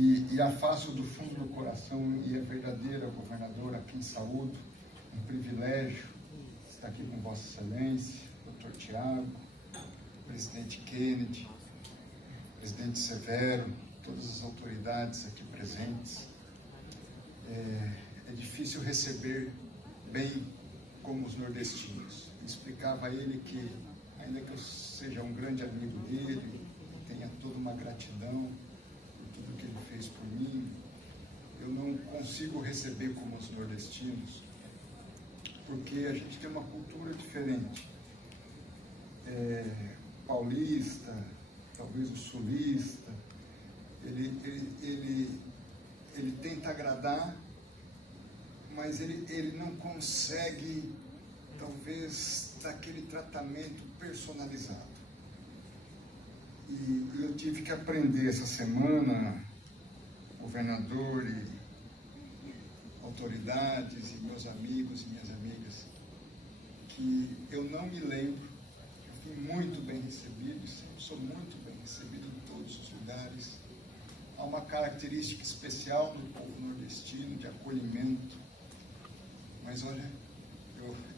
e a faço do fundo do coração e a verdadeira governadora a quem saúdo, um privilégio estar aqui com Vossa Excelência, Dr. Tiago, presidente Kennedy, presidente Severo, todas as autoridades aqui presentes. É difícil receber bem como os nordestinos. Explicava a ele que, ainda que eu seja um grande amigo dele, tenha toda uma gratidão por tudo que ele fez por mim, eu não consigo receber como os nordestinos, porque a gente tem uma cultura diferente. Paulista, talvez o sulista, ele tenta agradar, mas ele não consegue, talvez, dar aquele tratamento personalizado. E eu tive que aprender essa semana, governador e autoridades e meus amigos e minhas amigas, que eu não me lembro, eu fui muito bem recebido, e sempre sou muito bem recebido em todos os lugares. Há uma característica especial no povo nordestino de acolhimento, mas olha,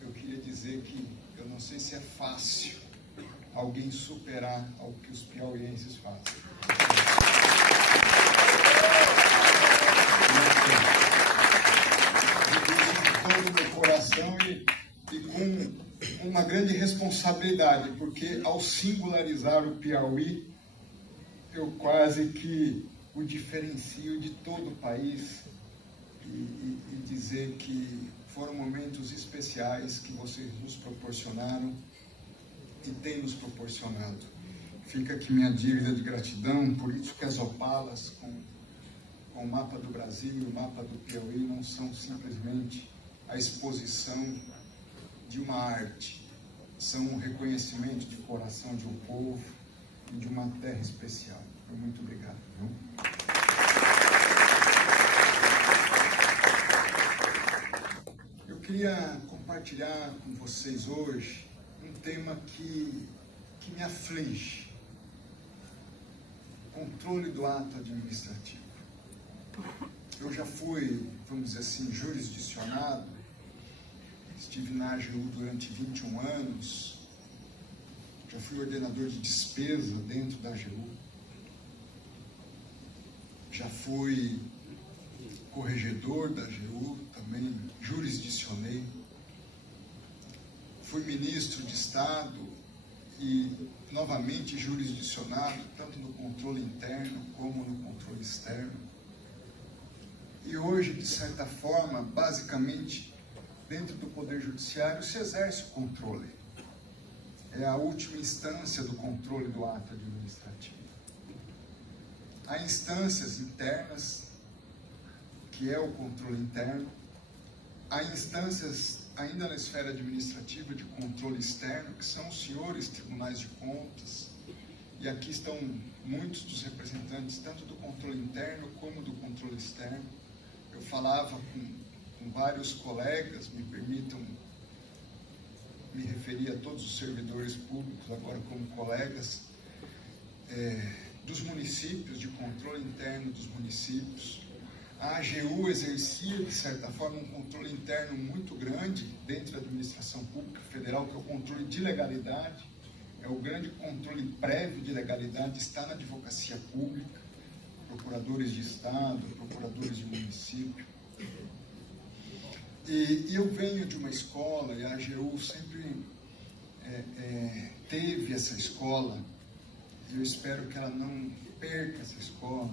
eu queria dizer que eu não sei se é fácil alguém superar o que os piauienses fazem. Eu digo isso de todo o meu coração e com uma grande responsabilidade, porque ao singularizar o Piauí, eu quase que o diferencio de todo o país e dizer que foram momentos especiais que vocês nos proporcionaram e têm nos proporcionado. Fica aqui minha dívida de gratidão, por isso que as opalas com o mapa do Brasil e o mapa do Piauí não são simplesmente a exposição de uma arte, são um reconhecimento de coração de um povo e de uma terra especial. Muito obrigado. Viu? Eu queria compartilhar com vocês hoje um tema que me aflige: controle do ato administrativo. Eu já fui, vamos dizer assim, jurisdicionado, estive na AGU durante 21 anos, já fui ordenador de despesa dentro da AGU, já fui corregedor da AGU, também jurisdicionei, fui ministro de Estado e novamente jurisdicionado, tanto no controle interno como no controle externo. E hoje, de certa forma, basicamente, dentro do Poder Judiciário se exerce o controle. É a última instância do controle do ato administrativo. Há instâncias internas, que é o controle interno. Há instâncias, ainda na esfera administrativa, de controle externo, que são os senhores tribunais de contas. E aqui estão muitos dos representantes, tanto do controle interno como do controle externo. Eu falava com vários colegas, me permitam me referir a todos os servidores públicos, agora como colegas, dos municípios, de controle interno dos municípios. A AGU exercia, de certa forma, um controle interno muito grande dentro da administração pública federal, que é o controle de legalidade, é o grande controle prévio de legalidade, está na advocacia pública, procuradores de Estado, procuradores de município. E eu venho de uma escola, e a AGU sempre teve essa escola, e eu espero que ela não perca essa escola,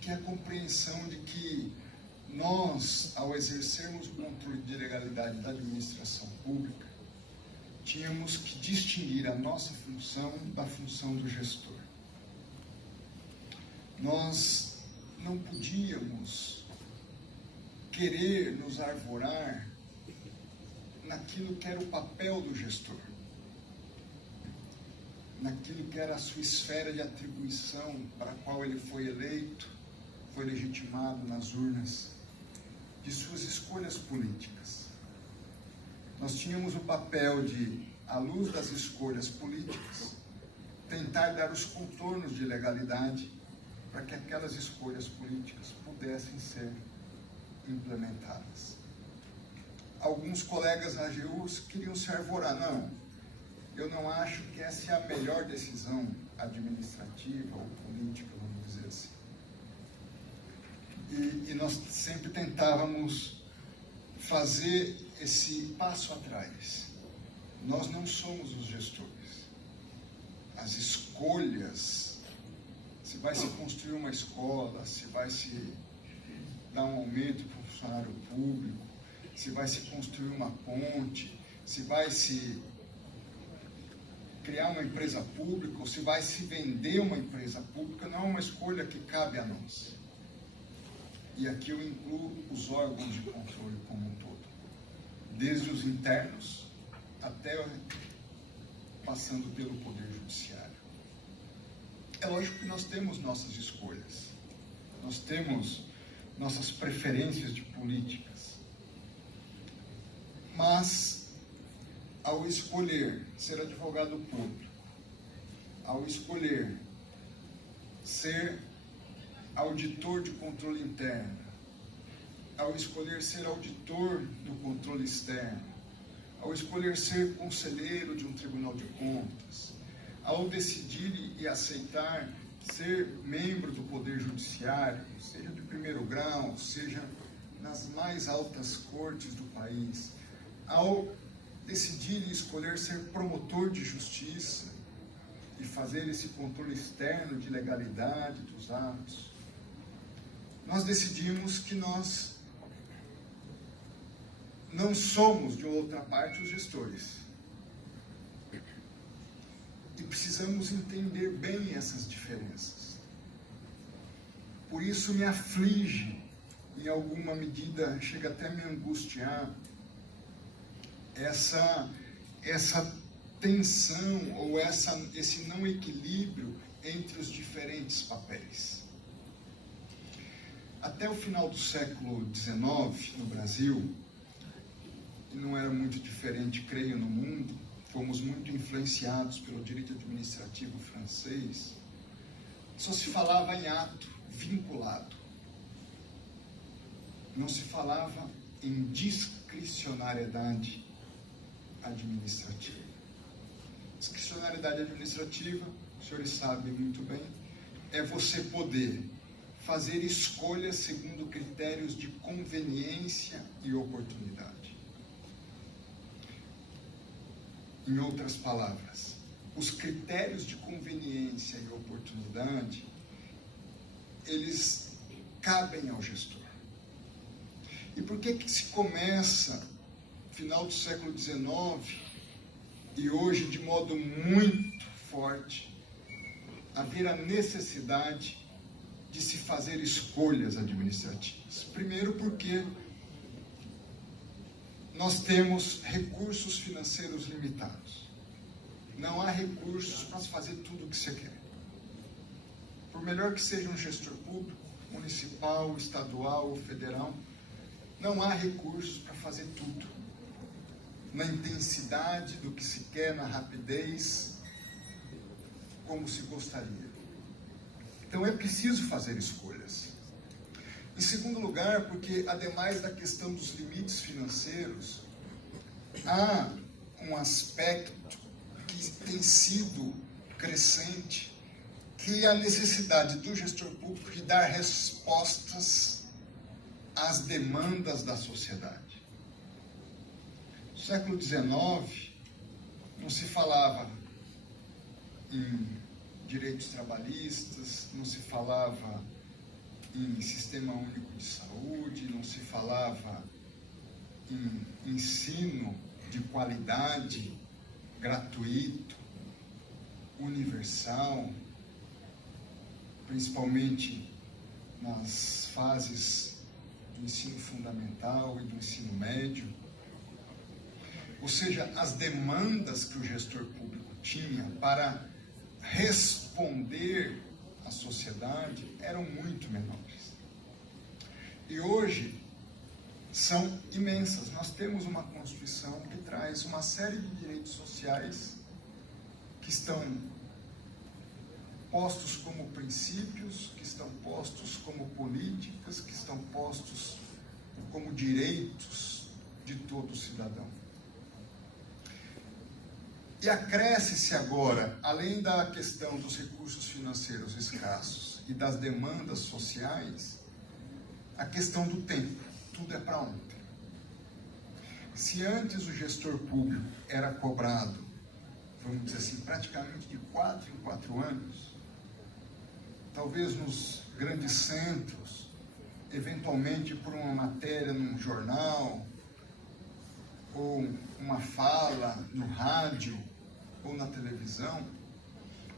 que é a compreensão de que nós, ao exercermos o controle de legalidade da administração pública, tínhamos que distinguir a nossa função da função do gestor. Nós não podíamos querer nos arvorar naquilo que era o papel do gestor, naquilo que era a sua esfera de atribuição para a qual ele foi eleito, foi legitimado nas urnas, de suas escolhas políticas. Nós tínhamos o papel de, à luz das escolhas políticas, tentar dar os contornos de legalidade para que aquelas escolhas políticas pudessem ser implementadas. Alguns colegas da AGU queriam se arvorar. Não, eu não acho que essa é a melhor decisão administrativa ou política, vamos dizer assim. E nós sempre tentávamos fazer esse passo atrás. Nós não somos os gestores. As escolhas, se vai se construir uma escola, se vai se dar um aumento para o funcionário público, se vai se construir uma ponte, se vai se criar uma empresa pública ou se vai se vender uma empresa pública, não é uma escolha que cabe a nós. E aqui eu incluo os órgãos de controle como um todo, desde os internos até passando pelo Poder Judiciário. É lógico que nós temos nossas escolhas, nós temos nossas preferências de políticas, mas ao escolher ser advogado público, ao escolher ser auditor de controle interno, ao escolher ser auditor do controle externo, ao escolher ser conselheiro de um tribunal de contas, ao decidir e aceitar ser membro do Poder Judiciário, seja de primeiro grau, seja nas mais altas cortes do país, ao decidir e escolher ser promotor de justiça e fazer esse controle externo de legalidade dos atos, nós decidimos que nós não somos, de outra parte, os gestores. E precisamos entender bem essas diferenças. Por isso me aflige, em alguma medida, chega até a me angustiar, essa tensão ou esse não equilíbrio entre os diferentes papéis. Até o final do século XIX, no Brasil, e não era muito diferente, creio, no mundo, fomos muito influenciados pelo direito administrativo francês, só se falava em ato vinculado. Não se falava em discricionariedade administrativa. Discricionariedade administrativa, os senhores sabem muito bem, é você poder fazer escolhas segundo critérios de conveniência e oportunidade. Em outras palavras, os critérios de conveniência e oportunidade, eles cabem ao gestor. E por que se começa, final do século XIX, e hoje de modo muito forte, a ver a necessidade de se fazer escolhas administrativas? Primeiro porque nós temos recursos financeiros limitados. Não há recursos para fazer tudo o que você quer. Por melhor que seja um gestor público, municipal, estadual ou federal, não há recursos para fazer tudo. Na intensidade do que se quer, na rapidez, como se gostaria. Então é preciso fazer escolhas. Em segundo lugar, porque, ademais da questão dos limites financeiros, há um aspecto que tem sido crescente, que é a necessidade do gestor público de dar respostas às demandas da sociedade. No século XIX, não se falava em direitos trabalhistas, não se falava em sistema único de saúde, não se falava em ensino de qualidade, gratuito, universal, principalmente nas fases do ensino fundamental e do ensino médio. Ou seja, as demandas que o gestor público tinha para responder à sociedade eram muito menores. E hoje são imensas. Nós temos uma Constituição que traz uma série de direitos sociais que estão postos como princípios, que estão postos como políticas, que estão postos como direitos de todo cidadão. E acresce-se agora, além da questão dos recursos financeiros escassos e das demandas sociais, a questão do tempo. Tudo é para ontem. Se antes o gestor público era cobrado, vamos dizer assim, praticamente de 4 em 4 anos, talvez nos grandes centros, eventualmente por uma matéria num jornal, ou uma fala no rádio ou na televisão,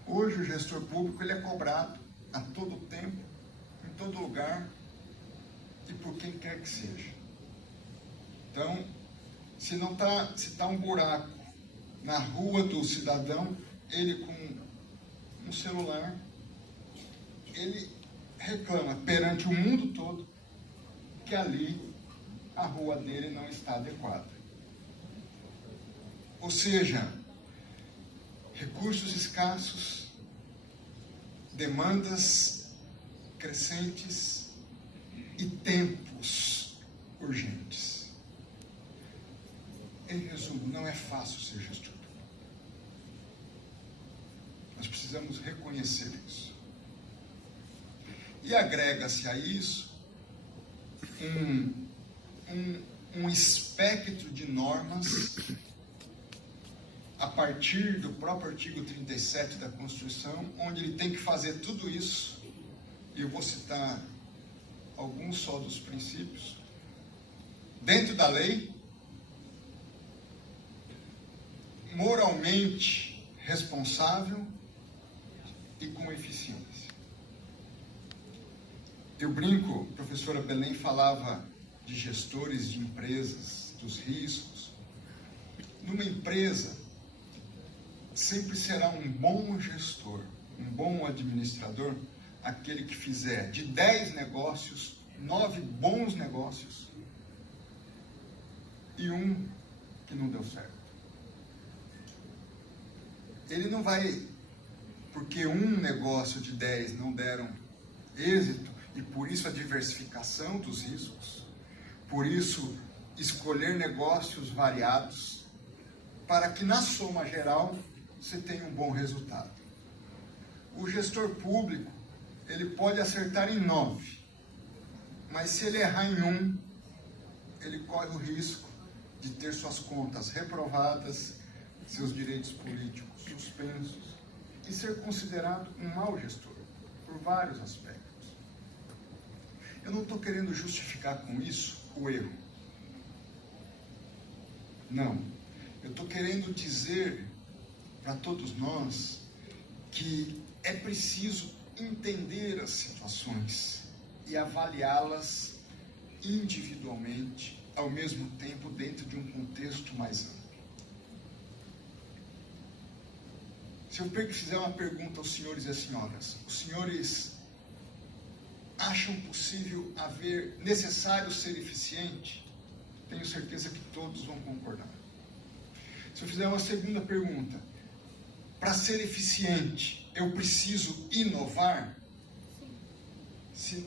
hoje o gestor público ele é cobrado a todo tempo, em todo lugar e por quem quer que seja. Então, se está um buraco na rua do cidadão, ele com um celular, ele reclama perante o mundo todo que ali a rua dele não está adequada. Ou seja, recursos escassos, demandas crescentes e tempos urgentes. Em resumo, não é fácil ser gestor. Nós precisamos reconhecer isso. E agrega-se a isso um espectro de normas a partir do próprio artigo 37 da Constituição, onde ele tem que fazer tudo isso, e eu vou citar alguns só dos princípios, dentro da lei, moralmente responsável e com eficiência. Eu brinco, a professora Belém falava de gestores de empresas, dos riscos. Numa empresa, sempre será um bom gestor, um bom administrador, aquele que fizer de 10 negócios, 9 bons negócios e um que não deu certo. Ele não vai, porque um negócio de 10 não deram êxito, e por isso a diversificação dos riscos, por isso escolher negócios variados, para que na soma geral você tenha um bom resultado. O gestor público, ele pode acertar em 9, mas se ele errar em 1, ele corre o risco de ter suas contas reprovadas, seus direitos políticos suspensos e ser considerado um mau gestor, por vários aspectos. Eu não estou querendo justificar com isso o erro. Não. Eu estou querendo dizer para todos nós que é preciso entender as situações e avaliá-las individualmente, ao mesmo tempo dentro de um contexto mais amplo. Se eu fizer uma pergunta aos senhores e às senhoras, os senhores acham possível necessário ser eficiente? Tenho certeza que todos vão concordar. Se eu fizer uma segunda pergunta, para ser eficiente, eu preciso inovar? Se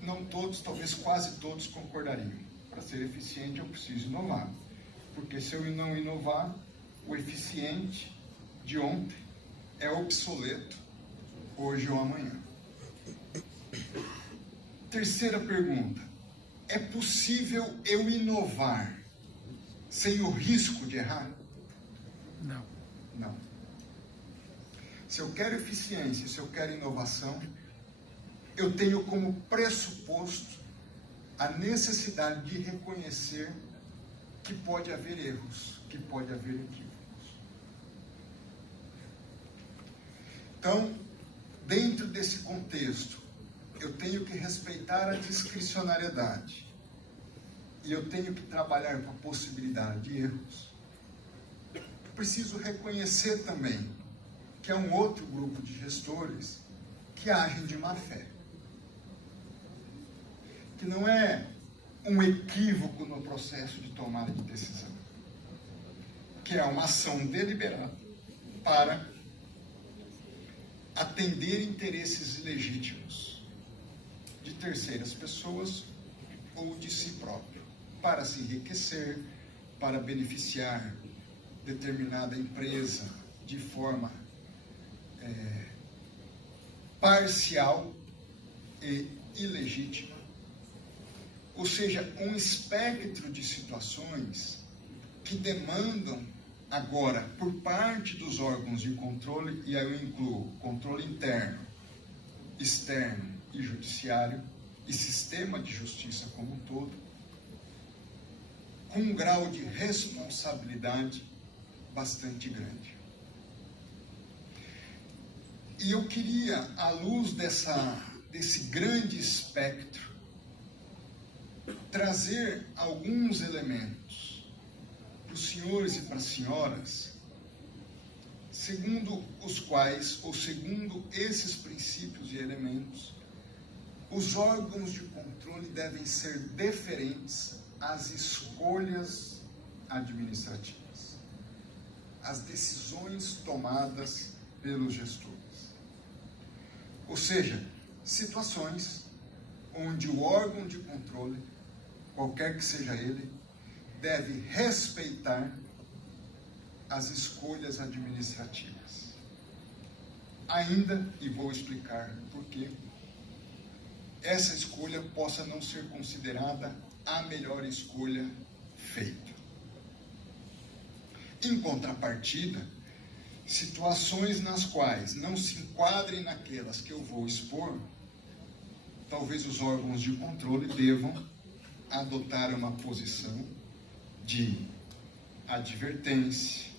não todos, talvez quase todos concordariam. Para ser eficiente, eu preciso inovar. Porque se eu não inovar, o eficiente de ontem é obsoleto hoje ou amanhã. Terceira pergunta. É possível eu inovar sem o risco de errar? Não. Não. Se eu quero eficiência, se eu quero inovação, eu tenho como pressuposto a necessidade de reconhecer que pode haver erros, que pode haver equívocos. Então, dentro desse contexto, eu tenho que respeitar a discricionariedade e eu tenho que trabalhar com a possibilidade de erros. Eu preciso reconhecer também que é um outro grupo de gestores que agem de má fé, que não é um equívoco no processo de tomada de decisão, que é uma ação deliberada para atender interesses ilegítimos de terceiras pessoas ou de si próprio, para se enriquecer, para beneficiar determinada empresa de forma parcial e ilegítima. Ou seja, um espectro de situações que demandam agora, por parte dos órgãos de controle, e aí eu incluo controle interno, externo e judiciário, e sistema de justiça como um todo, com um grau de responsabilidade bastante grande. E eu queria, à luz desse grande espectro, trazer alguns elementos para os senhores e para as senhoras, segundo os quais, ou segundo esses princípios e elementos, os órgãos de controle devem ser deferentes às escolhas administrativas, às decisões tomadas pelos gestores. Ou seja, situações onde o órgão de controle, qualquer que seja ele, deve respeitar as escolhas administrativas. Ainda, e vou explicar por quê, essa escolha possa não ser considerada a melhor escolha feita. Em contrapartida, situações nas quais não se enquadrem naquelas que eu vou expor, talvez os órgãos de controle devam adotar uma posição de advertência,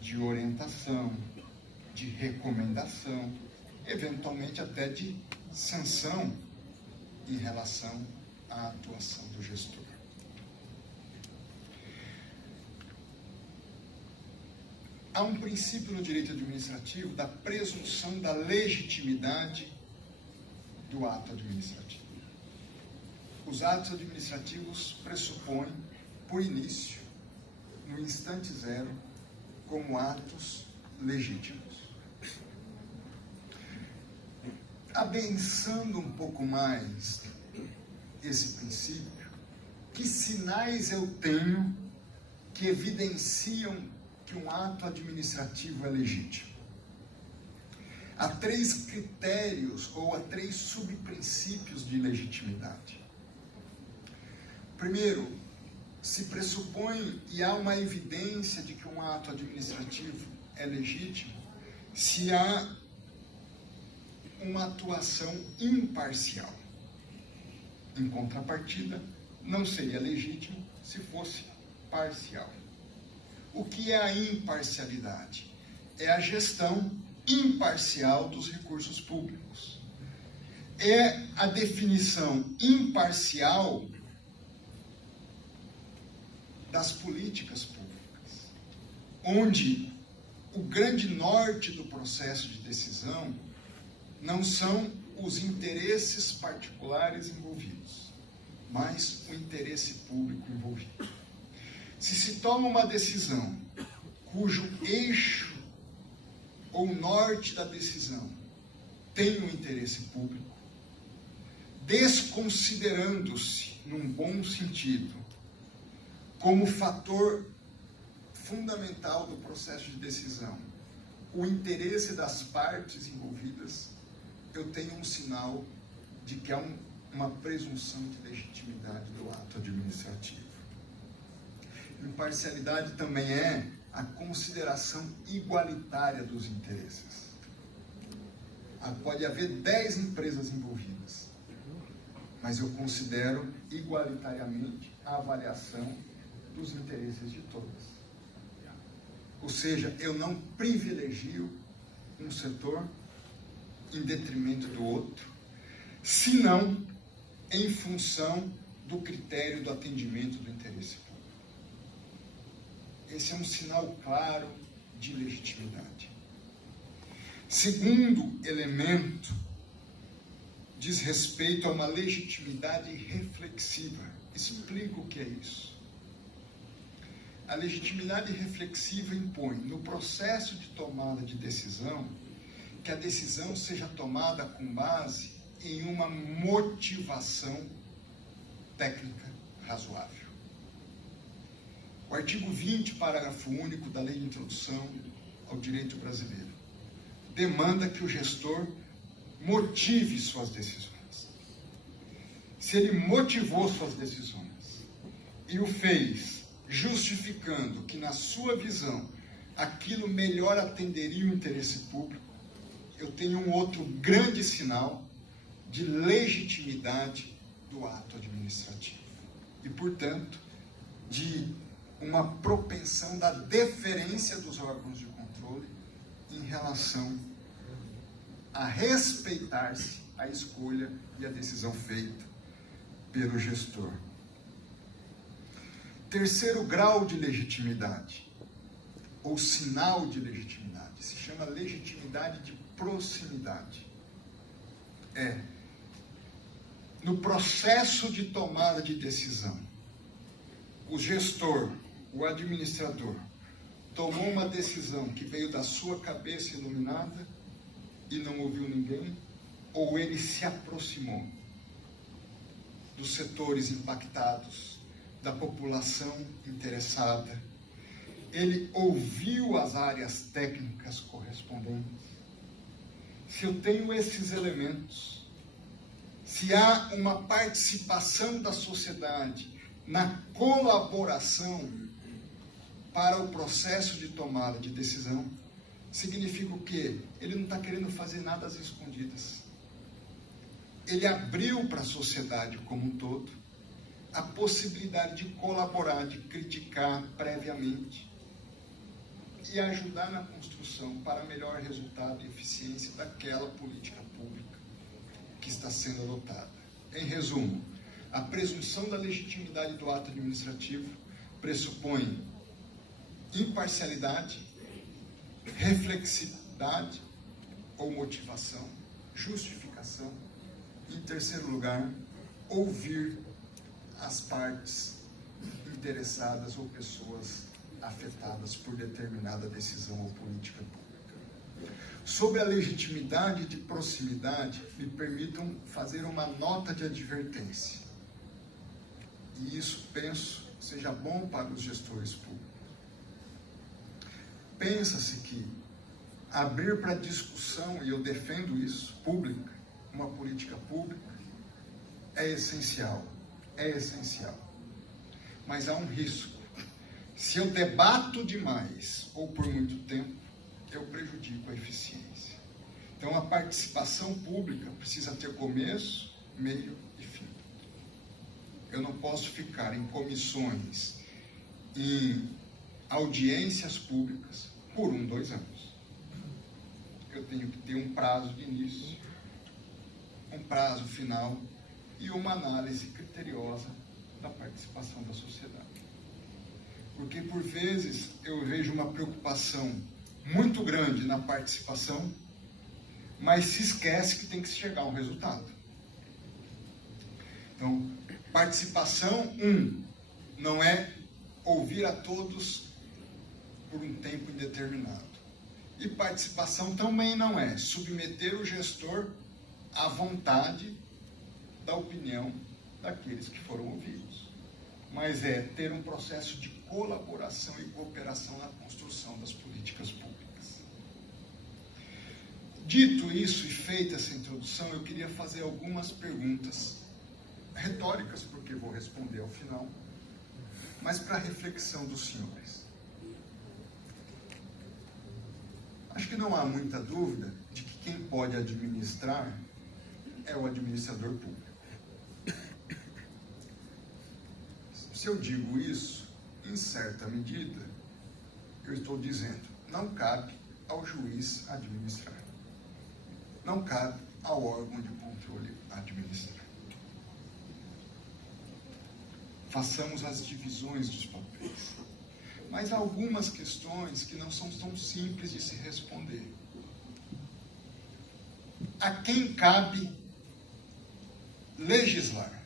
de orientação, de recomendação, eventualmente até de sanção em relação à atuação do gestor. Há um princípio no direito administrativo da presunção da legitimidade do ato administrativo. Os atos administrativos pressupõem, por início, no instante zero, como atos legítimos. Adensando um pouco mais esse princípio, que sinais eu tenho que evidenciam que um ato administrativo é legítimo? Há 3 critérios ou há 3 subprincípios de legitimidade. Primeiro, se pressupõe e há uma evidência de que um ato administrativo é legítimo se há uma atuação imparcial. Em contrapartida, não seria legítimo se fosse parcial. O que é a imparcialidade? É a gestão imparcial dos recursos públicos. É a definição imparcial das políticas públicas, onde o grande norte do processo de decisão não são os interesses particulares envolvidos, mas o interesse público envolvido. Se se toma uma decisão cujo eixo ou norte da decisão tem um interesse público, desconsiderando-se, num bom sentido, como fator fundamental do processo de decisão, o interesse das partes envolvidas, eu tenho um sinal de que há uma presunção de legitimidade do ato administrativo. Imparcialidade também é a consideração igualitária dos interesses. Pode haver 10 empresas envolvidas, mas eu considero igualitariamente a avaliação dos interesses de todas. Ou seja, eu não privilegio um setor em detrimento do outro, senão em função do critério do atendimento do interesse público. Esse é um sinal claro de legitimidade. Segundo elemento diz respeito a uma legitimidade reflexiva. Explico o que é isso. A legitimidade reflexiva impõe, no processo de tomada de decisão, que a decisão seja tomada com base em uma motivação técnica razoável. O artigo 20, parágrafo único da Lei de Introdução ao Direito Brasileiro demanda que o gestor motive suas decisões. Se ele motivou suas decisões e o fez justificando que, na sua visão, aquilo melhor atenderia o interesse público, eu tenho um outro grande sinal de legitimidade do ato administrativo e, portanto, de uma propensão da deferência dos órgãos de controle em relação a respeitar-se a escolha e a decisão feita pelo gestor. Terceiro grau de legitimidade, ou sinal de legitimidade, se chama legitimidade de proximidade. No processo de tomada de decisão, o gestor, o administrador, tomou uma decisão que veio da sua cabeça iluminada e não ouviu ninguém, ou ele se aproximou dos setores impactados, da população interessada, ele ouviu as áreas técnicas correspondentes. Se eu tenho esses elementos, se há uma participação da sociedade na colaboração para o processo de tomada de decisão, significa o quê? Ele não está querendo fazer nada às escondidas. Ele abriu para a sociedade como um todo a possibilidade de colaborar, de criticar previamente e ajudar na construção para melhor resultado e eficiência daquela política pública que está sendo adotada. Em resumo, a presunção da legitimidade do ato administrativo pressupõe imparcialidade, reflexividade ou motivação, justificação. Em terceiro lugar, ouvir as partes interessadas ou pessoas afetadas por determinada decisão ou política pública. Sobre a legitimidade de proximidade, me permitam fazer uma nota de advertência. E isso, penso, seja bom para os gestores públicos. Pensa-se que abrir para discussão, e eu defendo isso, pública, uma política pública, é essencial. É essencial. Mas há um risco. Se eu debato demais ou por muito tempo, eu prejudico a eficiência. Então, a participação pública precisa ter começo, meio e fim. Eu não posso ficar em comissões, em audiências públicas por 1, 2 anos. Eu tenho que ter um prazo de início, um prazo final e uma análise criteriosa da participação da sociedade. Porque, por vezes, eu vejo uma preocupação muito grande na participação, mas se esquece que tem que chegar a um resultado. Então, participação, não é ouvir a todos por um tempo indeterminado. E participação também não é submeter o gestor à vontade da opinião daqueles que foram ouvidos. Mas é ter um processo de colaboração e cooperação na construção das políticas públicas. Dito isso e feita essa introdução, eu queria fazer algumas perguntas retóricas, porque vou responder ao final, mas para a reflexão dos senhores. Acho que não há muita dúvida de que quem pode administrar é o administrador público. Se eu digo isso, em certa medida, eu estou dizendo, não cabe ao juiz administrar. Não cabe ao órgão de controle administrar. Façamos as divisões dos papéis. Mas há algumas questões que não são tão simples de se responder. A quem cabe legislar?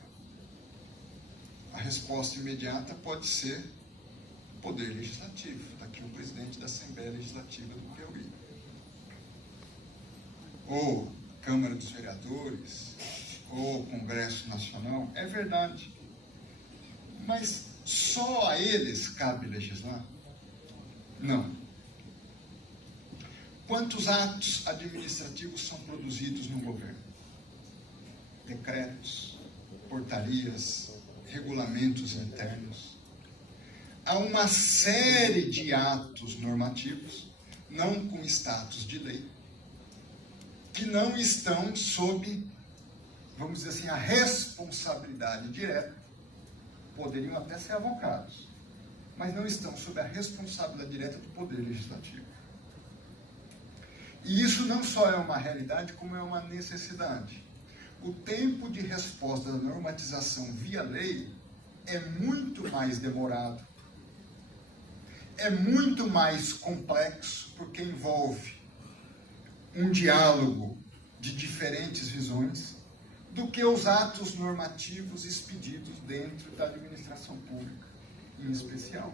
A resposta imediata pode ser o Poder Legislativo. Está aqui o presidente da Assembleia Legislativa do Piauí. ou Câmara dos Vereadores, ou Congresso Nacional, é verdade. Mas só a eles cabe legislar? Não. Quantos atos administrativos são produzidos no governo? Decretos, portarias, regulamentos internos. Há uma série de atos normativos, não com status de lei, que não estão sob, vamos dizer assim, a responsabilidade direta, poderiam até ser avocados, mas não estão sob a responsabilidade direta do Poder Legislativo. E isso não só é uma realidade, como é uma necessidade. O tempo de resposta da normatização via lei é muito mais demorado, é muito mais complexo, porque envolve um diálogo de diferentes visões, do que os atos normativos expedidos dentro da administração pública, em especial.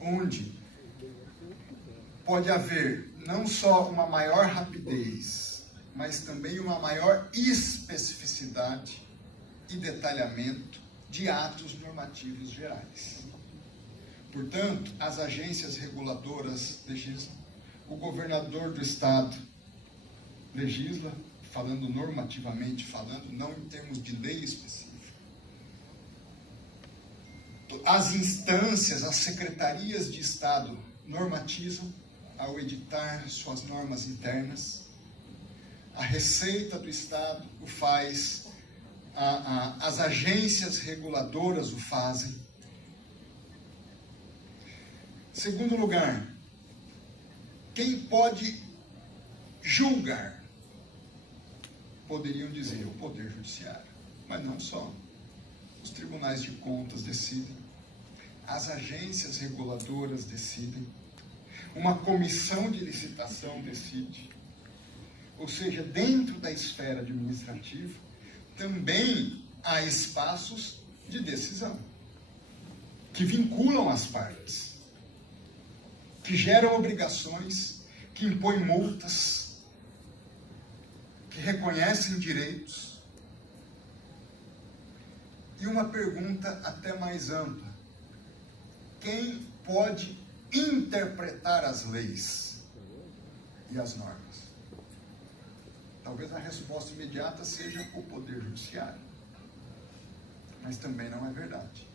Onde pode haver não só uma maior rapidez, mas também uma maior especificidade e detalhamento de atos normativos gerais. Portanto, as agências reguladoras legislam, o governador do estado legisla, falando normativamente, falando, não em termos de lei específica. As instâncias, as secretarias de Estado normatizam ao editar suas normas internas. A Receita do Estado o faz, as agências reguladoras o fazem. Segundo lugar, quem pode julgar? Poderiam dizer o Poder Judiciário, mas não só. Os tribunais de contas decidem, as agências reguladoras decidem, uma comissão de licitação decide. Ou seja, dentro da esfera administrativa, também há espaços de decisão, que vinculam as partes, que geram obrigações, que impõem multas, que reconhecem direitos. E uma pergunta até mais ampla: quem pode interpretar as leis e as normas? Talvez a resposta imediata seja o Poder Judiciário, mas também não é verdade.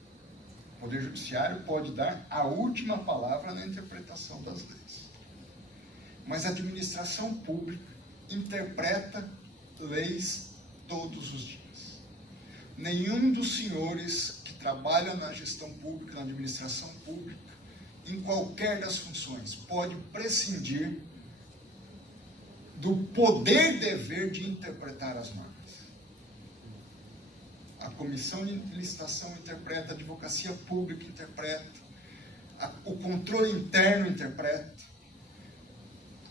O Poder Judiciário pode dar a última palavra na interpretação das leis, mas a administração pública interpreta leis todos os dias. Nenhum dos senhores que trabalham na gestão pública, na administração pública, em qualquer das funções, pode prescindir do poder-dever de interpretar as normas. A comissão de licitação interpreta, a advocacia pública interpreta, o controle interno interpreta,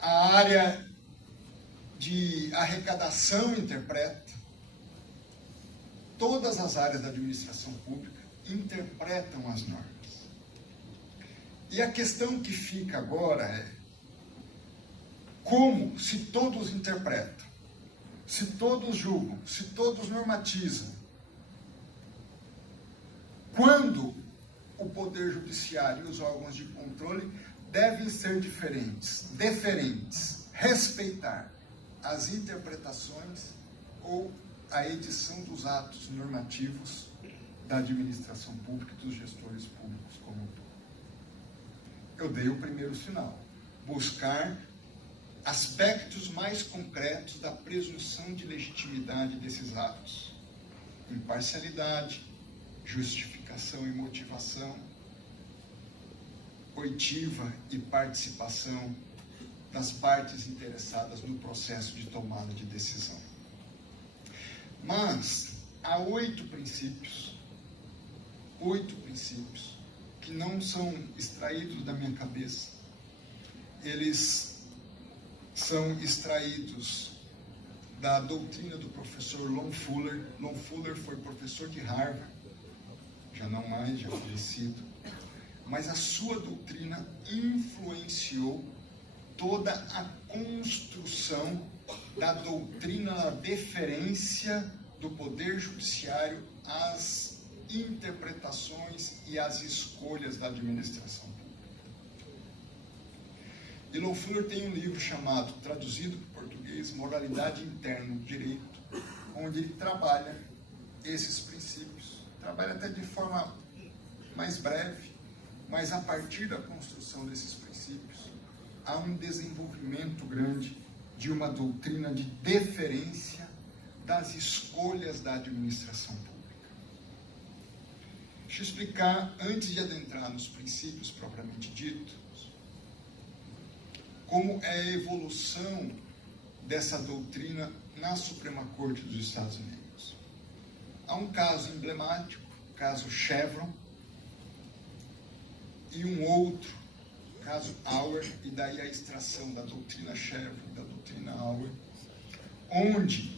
a área de arrecadação interpreta, todas as áreas da administração pública interpretam as normas. E a questão que fica agora é: como, se todos interpretam, se todos julgam, se todos normatizam, quando o Poder Judiciário e os órgãos de controle devem ser diferentes, deferentes, respeitar as interpretações ou a edição dos atos normativos da administração pública e dos gestores públicos como um todo? Eu dei o primeiro sinal: buscar aspectos mais concretos da presunção de legitimidade desses atos. Imparcialidade, justificação e motivação, oitiva e participação das partes interessadas no processo de tomada de decisão. Mas há 8 princípios que não são extraídos da minha cabeça. Eles são extraídos da doutrina do professor Lon Fuller. Lon Fuller foi professor de Harvard, já não mais, já falecido, mas a sua doutrina influenciou toda a construção da doutrina da deferência do Poder Judiciário às interpretações e às escolhas da administração pública. E Loeffler tem um livro chamado, traduzido para o português, Moralidade Interna do Direito, onde ele trabalha esses princípios. Trabalha até de forma mais breve, mas a partir da construção desses princípios, há um desenvolvimento grande de uma doutrina de deferência das escolhas da administração pública. Deixa eu explicar, antes de adentrar nos princípios propriamente ditos, como é a evolução dessa doutrina na Suprema Corte dos Estados Unidos. Há um caso emblemático, o caso Chevron, e um outro, caso Auer, e daí a extração da doutrina Chevron e da doutrina Auer, onde,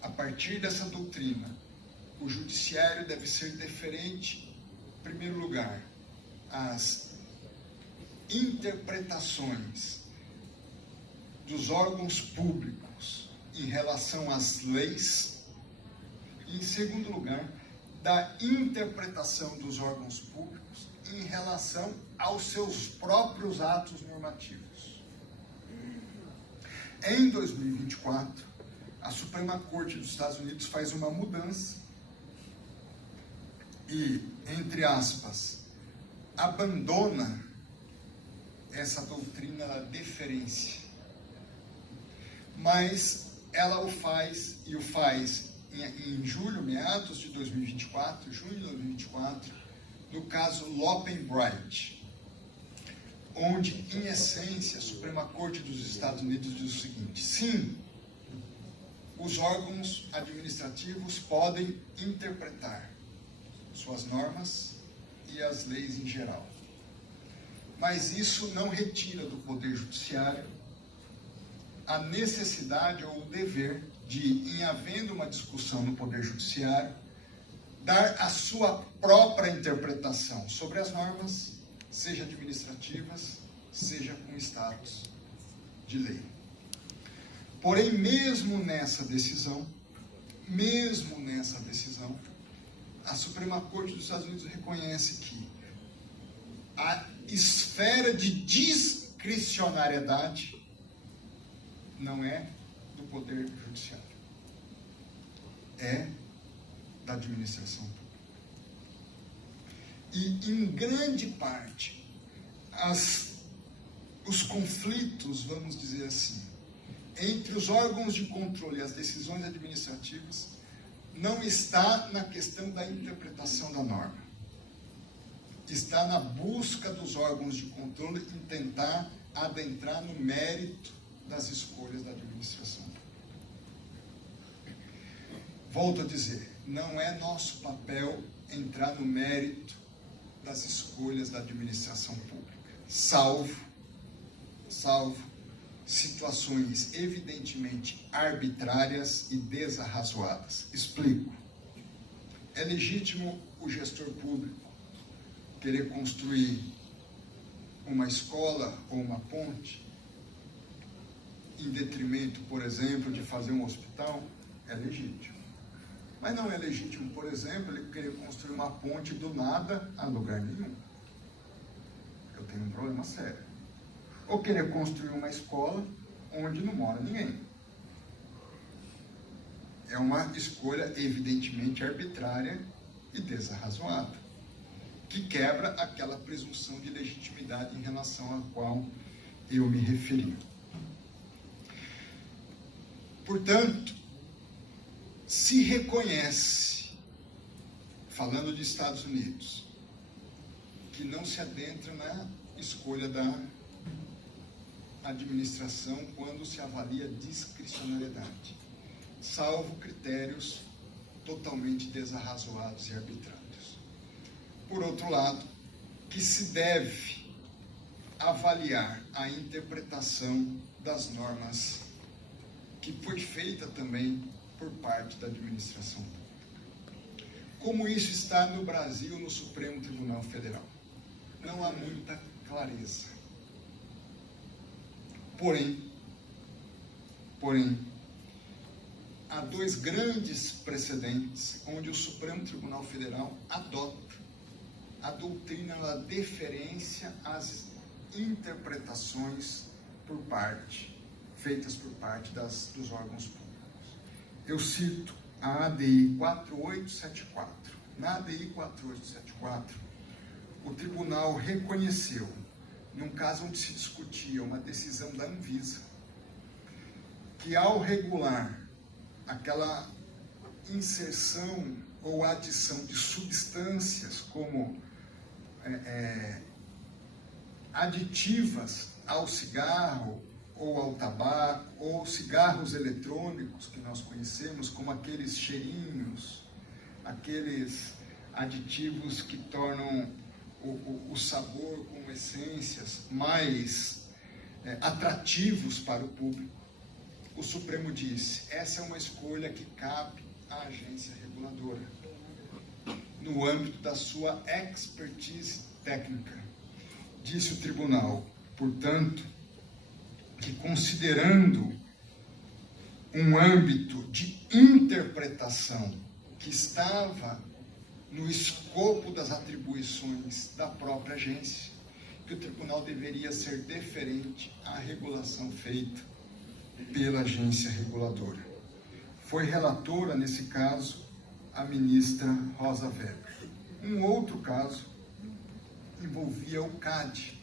a partir dessa doutrina, o judiciário deve ser deferente, em primeiro lugar, às interpretações dos órgãos públicos em relação às leis, e, em segundo lugar, da interpretação dos órgãos públicos em relação aos seus próprios atos normativos. Em 2024, a Suprema Corte dos Estados Unidos faz uma mudança e, entre aspas, abandona essa doutrina da deferência. Mas ela o faz, e o faz em julho, meados de 2024, junho de 2024, no caso Loppenbright, onde, em essência, a Suprema Corte dos Estados Unidos diz o seguinte: sim, os órgãos administrativos podem interpretar suas normas e as leis em geral, mas isso não retira do Poder Judiciário a necessidade ou o dever de, em havendo uma discussão no Poder Judiciário, dar a sua própria interpretação sobre as normas, seja administrativas, seja com status de lei. Porém, mesmo nessa decisão, a Suprema Corte dos Estados Unidos reconhece que a esfera de discricionariedade não é do Poder Judiciário, é da administração pública. E, em grande parte, os conflitos, vamos dizer assim, entre os órgãos de controle e as decisões administrativas não está na questão da interpretação da norma. Está na busca dos órgãos de controle em tentar adentrar no mérito das escolhas da administração pública. Volto a dizer, não é nosso papel entrar no mérito das escolhas da administração pública, salvo situações evidentemente arbitrárias e desarrazoadas. Explico. É legítimo o gestor público querer construir uma escola ou uma ponte em detrimento, por exemplo, de fazer um hospital? É legítimo. Mas não é legítimo, por exemplo, ele querer construir uma ponte do nada a lugar nenhum. Eu tenho um problema sério. Ou querer construir uma escola onde não mora ninguém. É uma escolha evidentemente arbitrária e desarrazoada, que quebra aquela presunção de legitimidade em relação à qual eu me referi. Portanto, se reconhece, falando de Estados Unidos, que não se adentra na escolha da administração quando se avalia discricionariedade, salvo critérios totalmente desarrazoados e arbitrários. Por outro lado, que se deve avaliar a interpretação das normas que foi feita também por parte da administração pública. Como isso está no Brasil, no Supremo Tribunal Federal? Não há muita clareza. Porém, porém, há dois grandes precedentes onde o Supremo Tribunal Federal adota a doutrina da deferência às interpretações feitas por parte dos órgãos públicos. Eu cito a ADI 4874. Na ADI 4874, o tribunal reconheceu, num caso onde se discutia uma decisão da Anvisa, que ao regular aquela inserção ou adição de substâncias como aditivas ao cigarro ou ao tabaco, ou cigarros eletrônicos que nós conhecemos, como aqueles cheirinhos, aqueles aditivos que tornam o sabor com essências mais atrativos para o público. O Supremo disse, essa é uma escolha que cabe à agência reguladora, no âmbito da sua expertise técnica. Disse o tribunal, portanto, que considerando um âmbito de interpretação que estava no escopo das atribuições da própria agência, que o tribunal deveria ser deferente à regulação feita pela agência reguladora. Foi relatora, nesse caso, a ministra Rosa Weber. Um outro caso envolvia o CAD.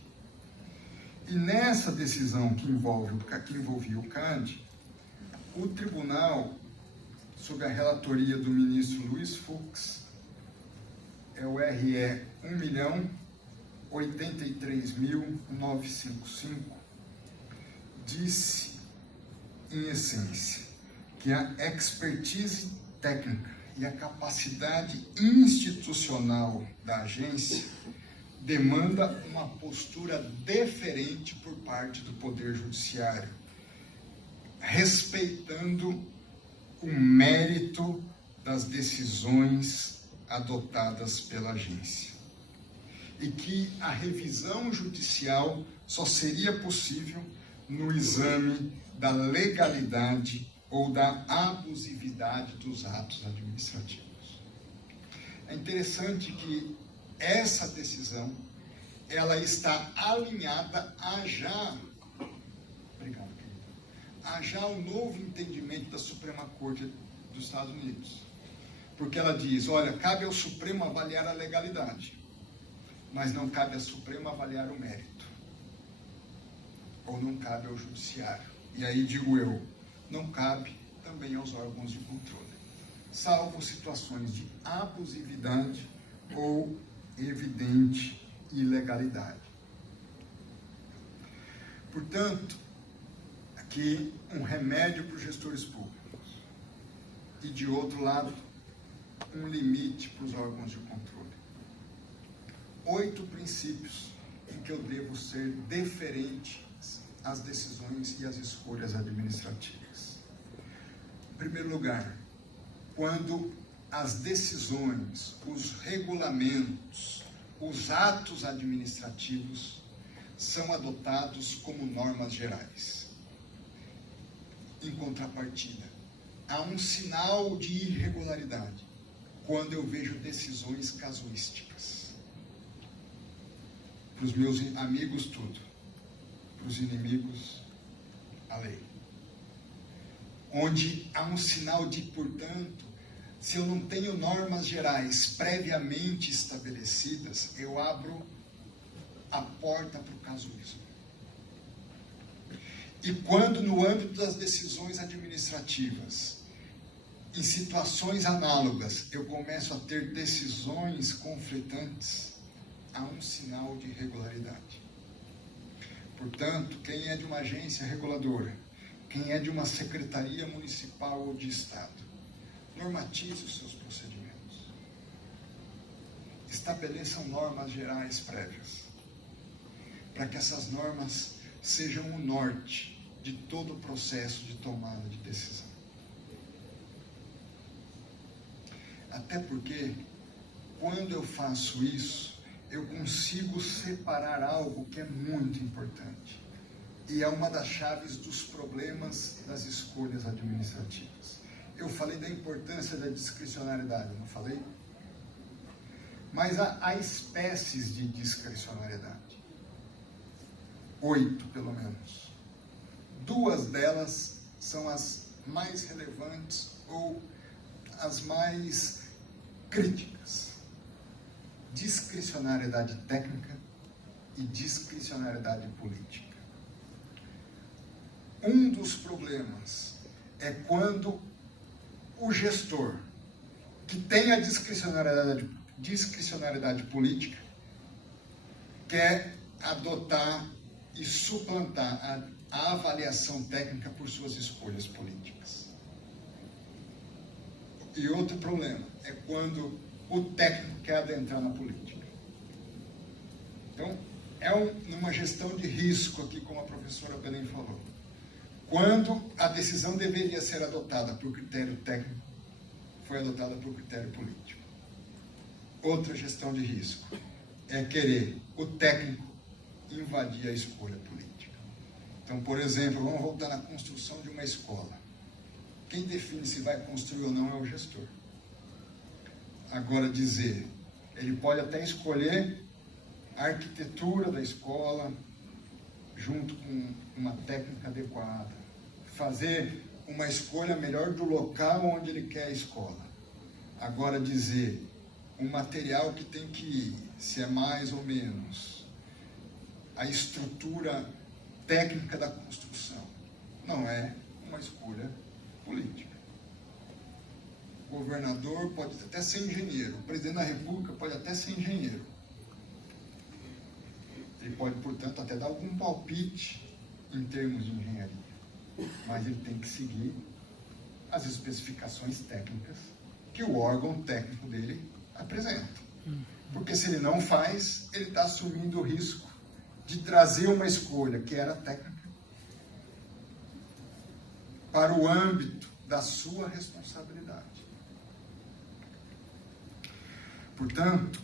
E nessa decisão que envolvia o CAD, o tribunal, sob a relatoria do ministro Luiz Fux, é o RE 1.083.955, disse, em essência, que a expertise técnica e a capacidade institucional da agência demanda uma postura deferente por parte do Poder Judiciário, respeitando o mérito das decisões adotadas pela agência. E que a revisão judicial só seria possível no exame da legalidade ou da abusividade dos atos administrativos. É interessante que essa decisão, ela está alinhada a já o novo entendimento da Suprema Corte dos Estados Unidos. Porque ela diz, olha, cabe ao Supremo avaliar a legalidade, mas não cabe ao Supremo avaliar o mérito. Ou não cabe ao Judiciário. E aí digo eu, não cabe também aos órgãos de controle, salvo situações de abusividade ou evidente ilegalidade. Portanto, aqui um remédio para os gestores públicos e, de outro lado, um limite para os órgãos de controle. 8 princípios em que eu devo ser deferente às decisões e às escolhas administrativas. Em primeiro lugar, quando as decisões, os regulamentos, os atos administrativos são adotados como normas gerais. Em contrapartida, há um sinal de irregularidade quando eu vejo decisões casuísticas. Para os meus amigos, tudo. Para os inimigos, a lei. Onde há um sinal de, portanto, se eu não tenho normas gerais previamente estabelecidas, eu abro a porta para o casuísmo. E quando, no âmbito das decisões administrativas, em situações análogas, eu começo a ter decisões conflitantes, há um sinal de irregularidade. Portanto, quem é de uma agência reguladora, quem é de uma secretaria municipal ou de Estado, normatize os seus procedimentos. Estabeleçam normas gerais prévias, para que essas normas sejam o norte de todo o processo de tomada de decisão. Até porque, quando eu faço isso, eu consigo separar algo que é muito importante. e é uma das chaves dos problemas das escolhas administrativas. Eu falei da importância da discricionariedade, não falei? Mas há espécies de discricionariedade. 8, pelo menos. 2 delas são as mais relevantes ou as mais críticas. Discricionariedade técnica e discricionariedade política. Um dos problemas é quando o gestor, que tem a discricionariedade política, quer adotar e suplantar a avaliação técnica por suas escolhas políticas. E outro problema é quando o técnico quer adentrar na política. Então, é uma gestão de risco aqui, como a professora Belém falou. Quando a decisão deveria ser adotada por critério técnico, foi adotada por critério político. Outra gestão de risco é querer o técnico invadir a escolha política. Então, por exemplo, vamos voltar na construção de uma escola. Quem define se vai construir ou não é o gestor. Agora, dizer, ele pode até escolher a arquitetura da escola, junto com uma técnica adequada, fazer uma escolha melhor do local onde ele quer a escola. Agora, dizer o material que tem que ir, se é mais ou menos, a estrutura técnica da construção, não é uma escolha política. O governador pode até ser engenheiro, o presidente da República pode até ser engenheiro. Ele pode, portanto, até dar algum palpite em termos de engenharia, mas ele tem que seguir as especificações técnicas que o órgão técnico dele apresenta. Porque se ele não faz, ele está assumindo o risco de trazer uma escolha que era técnica para o âmbito da sua responsabilidade. Portanto,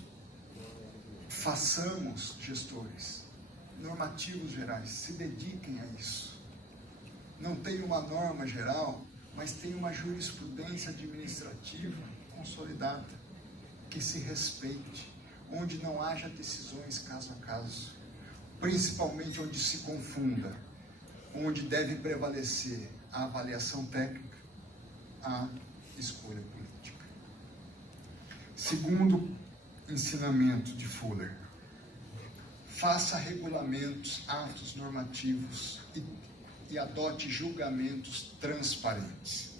façamos, gestores, normativos gerais, se dediquem a isso. Não tem uma norma geral, mas tem uma jurisprudência administrativa consolidada, que se respeite, onde não haja decisões caso a caso, principalmente onde se confunda, onde deve prevalecer a avaliação técnica, a escolha política. Segundo ensinamento de Fuller, faça regulamentos, atos normativos e adote julgamentos transparentes.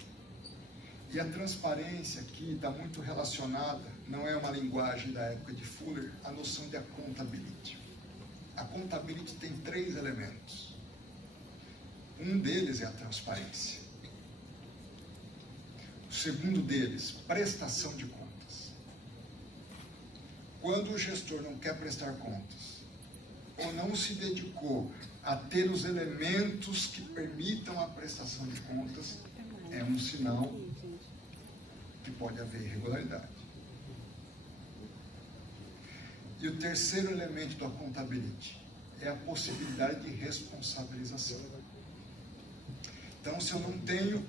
E a transparência aqui está muito relacionada, não é uma linguagem da época de Fuller, a noção de accountability. A accountability tem 3 elementos. Um deles é a transparência. O segundo deles, prestação de contas. Quando o gestor não quer prestar contas, ou não se dedicou a ter os elementos que permitam a prestação de contas, é um sinal que pode haver irregularidade. E o terceiro elemento da accountability é a possibilidade de responsabilização. Então, se eu não tenho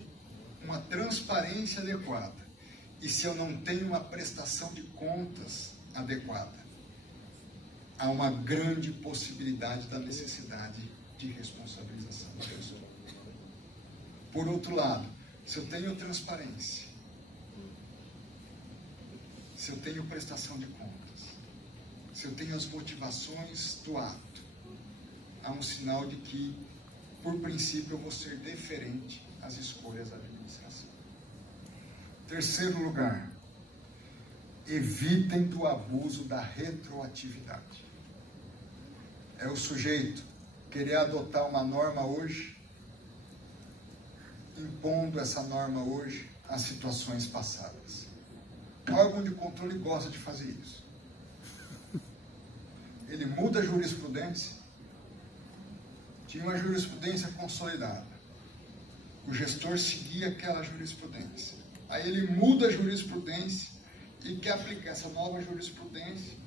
uma transparência adequada e se eu não tenho uma prestação de contas adequada, há uma grande possibilidade da necessidade de responsabilização do gestor. Por outro lado, se eu tenho transparência, se eu tenho prestação de contas, se eu tenho as motivações do ato, há um sinal de que, por princípio, eu vou ser deferente às escolhas da administração. Terceiro lugar, evitem do abuso da retroatividade. É o sujeito querer adotar uma norma hoje, impondo essa norma hoje às situações passadas. O órgão de controle gosta de fazer isso. Ele muda a jurisprudência, tinha uma jurisprudência consolidada. O gestor seguia aquela jurisprudência. Aí ele muda a jurisprudência e quer aplicar essa nova jurisprudência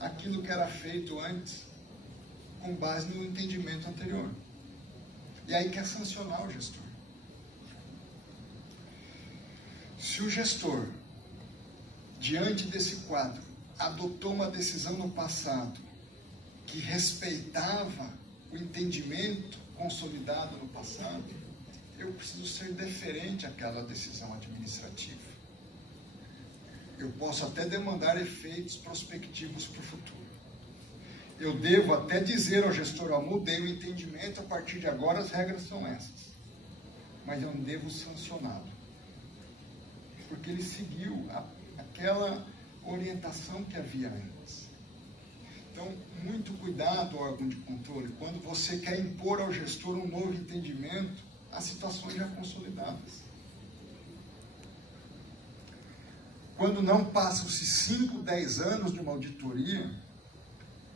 àquilo que era feito antes, com base no entendimento anterior. E aí quer sancionar o gestor. Se o gestor, diante desse quadro, adotou uma decisão no passado que respeitava o entendimento consolidado no passado, eu preciso ser deferente àquela decisão administrativa. Eu posso até demandar efeitos prospectivos para o futuro. Eu devo até dizer ao gestor, mudei o entendimento, a partir de agora as regras são essas. Mas eu não devo sancioná-lo. Porque ele seguiu aquela orientação que havia antes. Então, muito cuidado, órgão de controle, quando você quer impor ao gestor um novo entendimento a situações já consolidadas. Quando não passam-se 5, 10 anos de uma auditoria,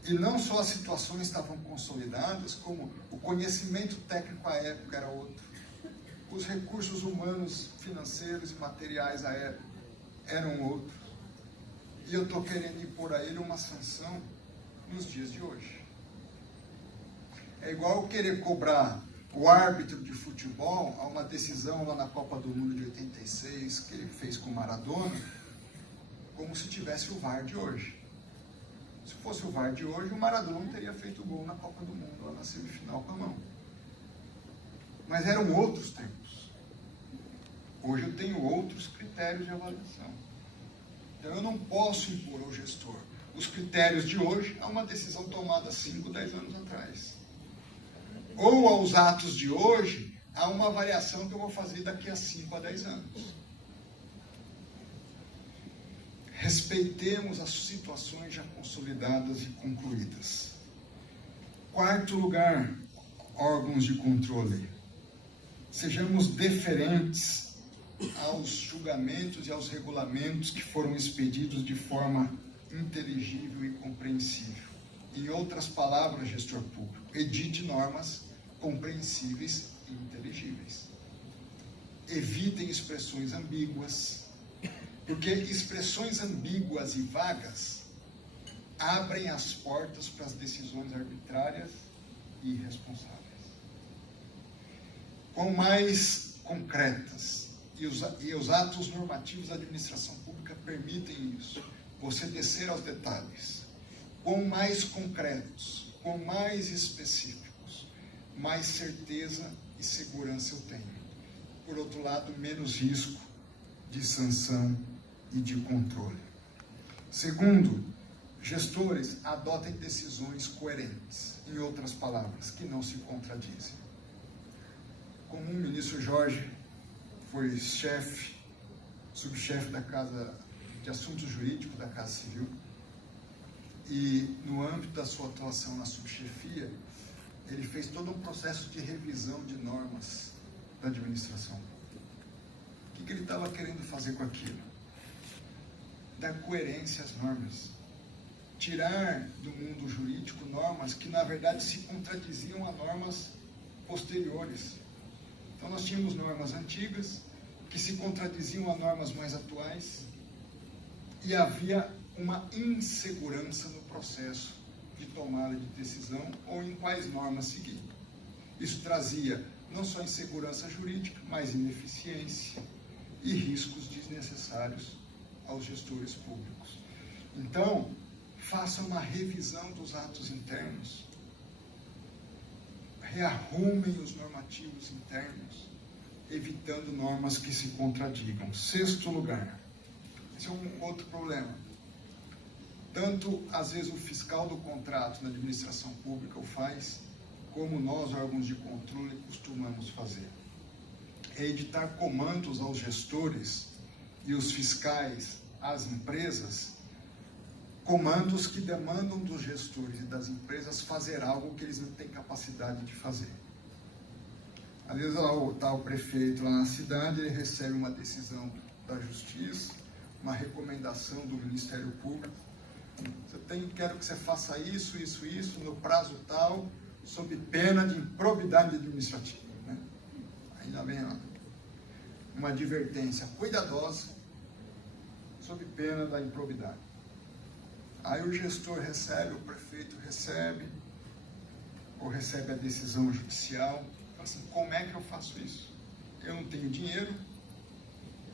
e não só as situações estavam consolidadas, como o conhecimento técnico à época era outro, os recursos humanos, financeiros e materiais à época eram outros, e eu estou querendo impor a ele uma sanção nos dias de hoje. É igual querer cobrar o árbitro de futebol a uma decisão lá na Copa do Mundo de 86, que ele fez com o Maradona, como se tivesse o VAR de hoje. Se fosse o VAR de hoje, o Maradona não teria feito gol na Copa do Mundo, lá na semifinal com a mão. Mas eram outros tempos. Hoje eu tenho outros critérios de avaliação. Então eu não posso impor ao gestor os critérios de hoje a uma decisão tomada 5, 10 anos atrás. Ou aos atos de hoje, a uma avaliação que eu vou fazer daqui a 5 a 10 anos. Respeitemos as situações já consolidadas e concluídas. Quarto lugar, órgãos de controle. Sejamos deferentes aos julgamentos e aos regulamentos que foram expedidos de forma inteligível e compreensível. Em outras palavras, gestor público, edite normas compreensíveis e inteligíveis. Evitem expressões ambíguas, porque expressões ambíguas e vagas abrem as portas para as decisões arbitrárias e irresponsáveis. Quanto mais concretas, e os atos normativos da administração pública permitem isso, você descer aos detalhes, quanto mais concretos, quanto mais específicos, mais certeza e segurança eu tenho. Por outro lado, menos risco de sanção e de controle. Segundo, gestores adotem decisões coerentes, em outras palavras, que não se contradizem. Como o ministro Jorge foi subchefe da Casa de Assuntos Jurídicos da Casa Civil, e no âmbito da sua atuação na subchefia, ele fez todo um processo de revisão de normas da administração. O que ele estava querendo fazer com aquilo? Dar coerência às normas. Tirar do mundo jurídico normas que, na verdade, se contradiziam a normas posteriores. Então, nós tínhamos normas antigas que se contradiziam a normas mais atuais e havia uma insegurança no processo de tomada de decisão ou em quais normas seguir. Isso trazia não só insegurança jurídica, mas ineficiência e riscos desnecessários aos gestores públicos. Então, faça uma revisão dos atos internos, rearrumem os normativos internos, evitando normas que se contradigam. Sexto lugar, esse é um outro problema. Tanto, às vezes, o fiscal do contrato na administração pública o faz, como nós, órgãos de controle, costumamos fazer. É editar comandos aos gestores e os fiscais às empresas, comandos que demandam dos gestores e das empresas fazer algo que eles não têm capacidade de fazer. Às vezes está o prefeito lá na cidade, ele recebe uma decisão da Justiça, uma recomendação do Ministério Público. Quero que você faça isso, isso, isso, no prazo tal, sob pena de improbidade administrativa. Né? Ainda bem, uma advertência cuidadosa, sob pena da improbidade. Aí o gestor recebe, o prefeito recebe, ou recebe a decisão judicial, Assim, como é que eu faço isso? Eu não tenho dinheiro,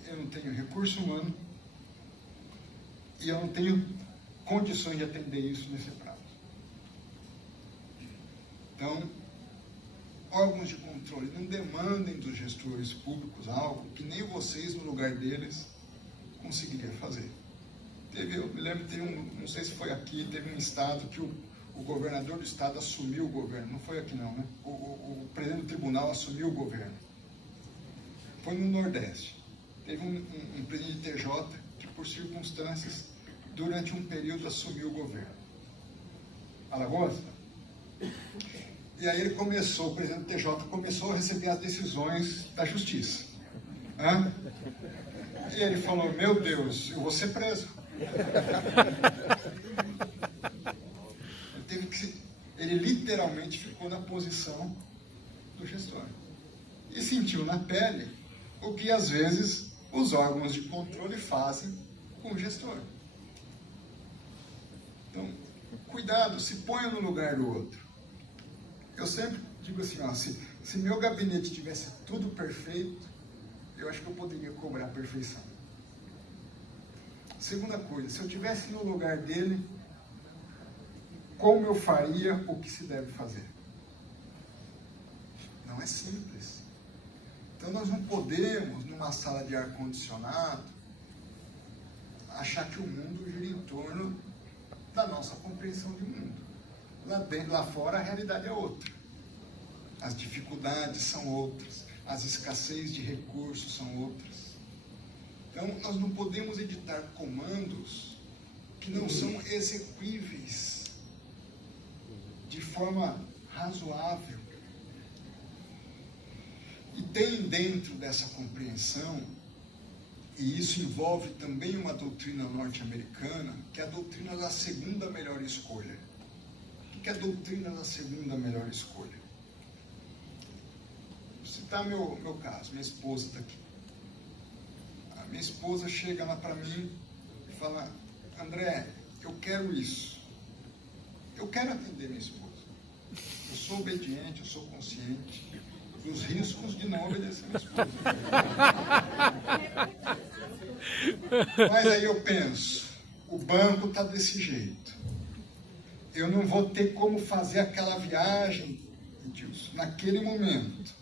eu não tenho recurso humano e eu não tenho condições de atender isso nesse prazo. Então, órgãos de controle, não demandem dos gestores públicos algo que nem vocês, no lugar deles, conseguiriam fazer. Eu me lembro, não sei se foi aqui, teve um estado que o governador do estado assumiu o governo. Não foi aqui não, né? O presidente do tribunal assumiu o governo. Foi no Nordeste. Teve um presidente de TJ que, por circunstâncias, durante um período assumiu o governo. Alagoas? E aí o presidente do TJ começou a receber as decisões da justiça. Hã? E ele falou, meu Deus, eu vou ser preso. Ele literalmente ficou na posição do gestor. E sentiu na pele o que às vezes os órgãos de controle fazem com o gestor. Então, cuidado, se ponha no lugar do outro. Eu sempre digo assim, ó, se meu gabinete tivesse tudo perfeito, eu acho que eu poderia cobrar a perfeição. Segunda coisa, se eu estivesse no lugar dele, como eu faria o que se deve fazer? Não é simples. Então nós não podemos, numa sala de ar-condicionado, achar que o mundo gira em torno da nossa compreensão de mundo. Lá fora a realidade é outra. As dificuldades são outras. As escassez de recursos são outras. Então, nós não podemos editar comandos que não são execuíveis de forma razoável. E tem dentro dessa compreensão, e isso envolve também uma doutrina norte-americana, que é a doutrina da segunda melhor escolha. O que é a doutrina da segunda melhor escolha? Vou citar meu caso, minha esposa está aqui. A minha esposa chega lá para mim e fala, André, eu quero isso. Eu quero atender minha esposa. Eu sou obediente, eu sou consciente dos riscos de não obedecer minha esposa. Mas aí eu penso, o banco está desse jeito. Eu não vou ter como fazer aquela viagem, Edilson, naquele momento.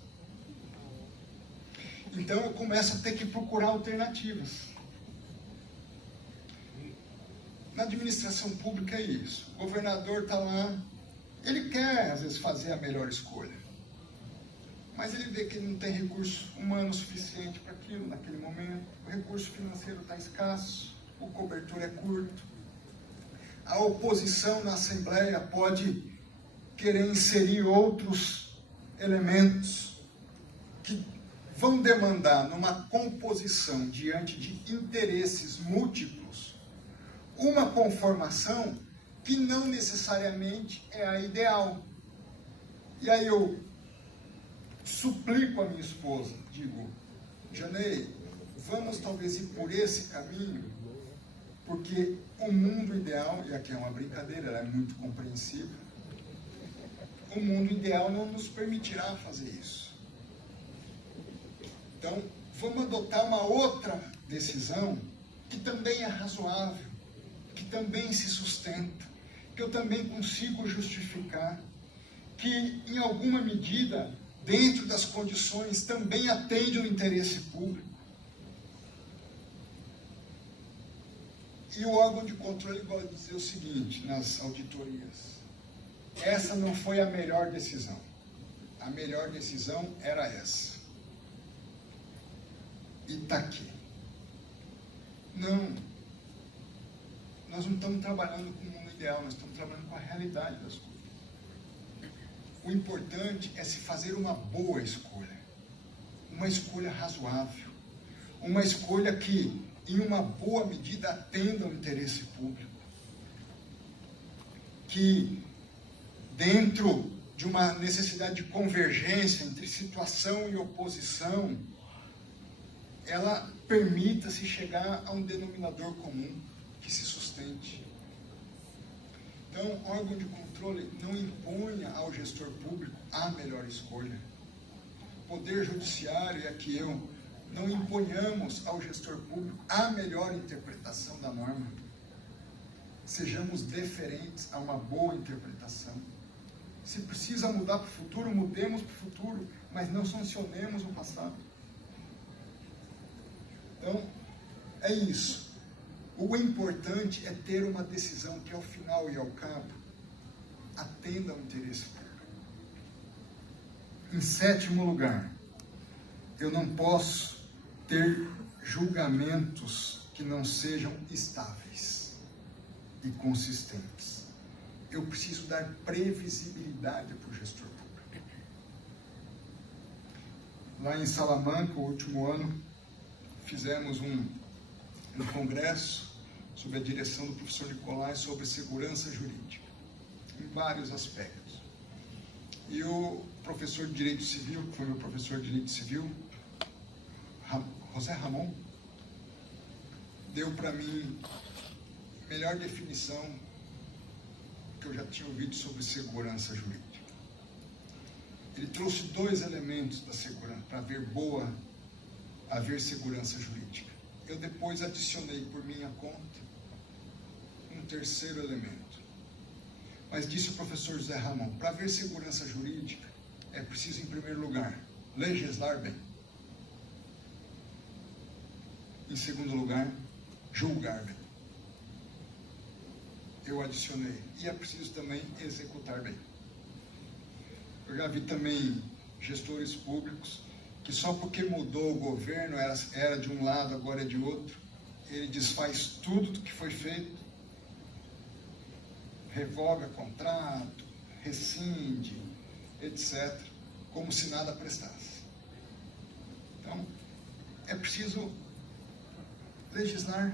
Então eu começo a ter que procurar alternativas. Na administração pública é isso. O governador está lá, ele quer às vezes fazer a melhor escolha. Mas ele vê que ele não tem recurso humano suficiente para aquilo naquele momento. O recurso financeiro está escasso, o cobertor é curto. A oposição na Assembleia pode querer inserir outros elementos que vão demandar, numa composição diante de interesses múltiplos, uma conformação que não necessariamente é a ideal. E aí eu suplico a minha esposa, digo, Janei, vamos talvez ir por esse caminho, porque o mundo ideal, e aqui é uma brincadeira, ela é muito compreensível, o mundo ideal não nos permitirá fazer isso. Então, vamos adotar uma outra decisão que também é razoável, que também se sustenta, que eu também consigo justificar, que em alguma medida, dentro das condições, também atende ao interesse público. E o órgão de controle pode dizer o seguinte, nas auditorias, essa não foi a melhor decisão. A melhor decisão era essa. E está aqui. Não. Nós não estamos trabalhando com o mundo ideal, nós estamos trabalhando com a realidade das coisas. O importante é se fazer uma boa escolha. Uma escolha razoável. Uma escolha que, em uma boa medida, atenda ao interesse público. Que, dentro de uma necessidade de convergência entre situação e oposição, ela permita-se chegar a um denominador comum que se sustente. Então, órgão de controle não imponha ao gestor público a melhor escolha. Poder Judiciário e aqui eu não imponhamos ao gestor público a melhor interpretação da norma. Sejamos deferentes a uma boa interpretação. Se precisa mudar para o futuro, mudemos para o futuro, mas não sancionemos o passado. Então, é isso. O importante é ter uma decisão que, ao final e ao cabo, atenda ao interesse público. Em sétimo lugar, eu não posso ter julgamentos que não sejam estáveis e consistentes. Eu preciso dar previsibilidade para o gestor público. Lá em Salamanca, o último ano, fizemos um congresso sob a direção do professor Nicolai sobre segurança jurídica, em vários aspectos. E o professor de Direito Civil, que foi meu professor de Direito Civil, José Ramon, deu para mim a melhor definição que eu já tinha ouvido sobre segurança jurídica. Ele trouxe dois elementos da segurança, para haver segurança jurídica. Eu depois adicionei por minha conta um terceiro elemento. Mas disse o professor José Ramon, para haver segurança jurídica, é preciso, em primeiro lugar, legislar bem. Em segundo lugar, julgar bem. Eu adicionei, e é preciso também executar bem. Eu já vi também gestores públicos que só porque mudou o governo, era de um lado, agora é de outro, ele desfaz tudo do que foi feito, revoga contrato, rescinde, etc., como se nada prestasse. Então, é preciso legislar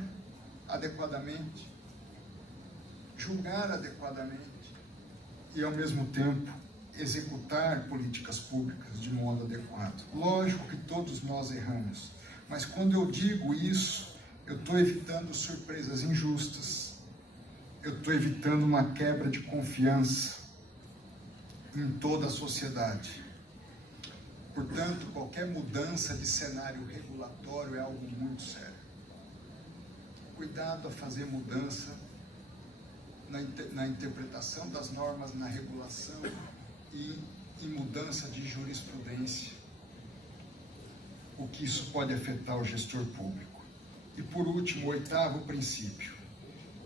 adequadamente, julgar adequadamente e, ao mesmo tempo, executar políticas públicas de modo adequado. Lógico que todos nós erramos, mas quando eu digo isso, eu estou evitando surpresas injustas, eu estou evitando uma quebra de confiança em toda a sociedade. Portanto, qualquer mudança de cenário regulatório é algo muito sério. Cuidado a fazer mudança na interpretação das normas, na regulação e em mudança de jurisprudência, o que isso pode afetar o gestor público. E por último, o oitavo princípio,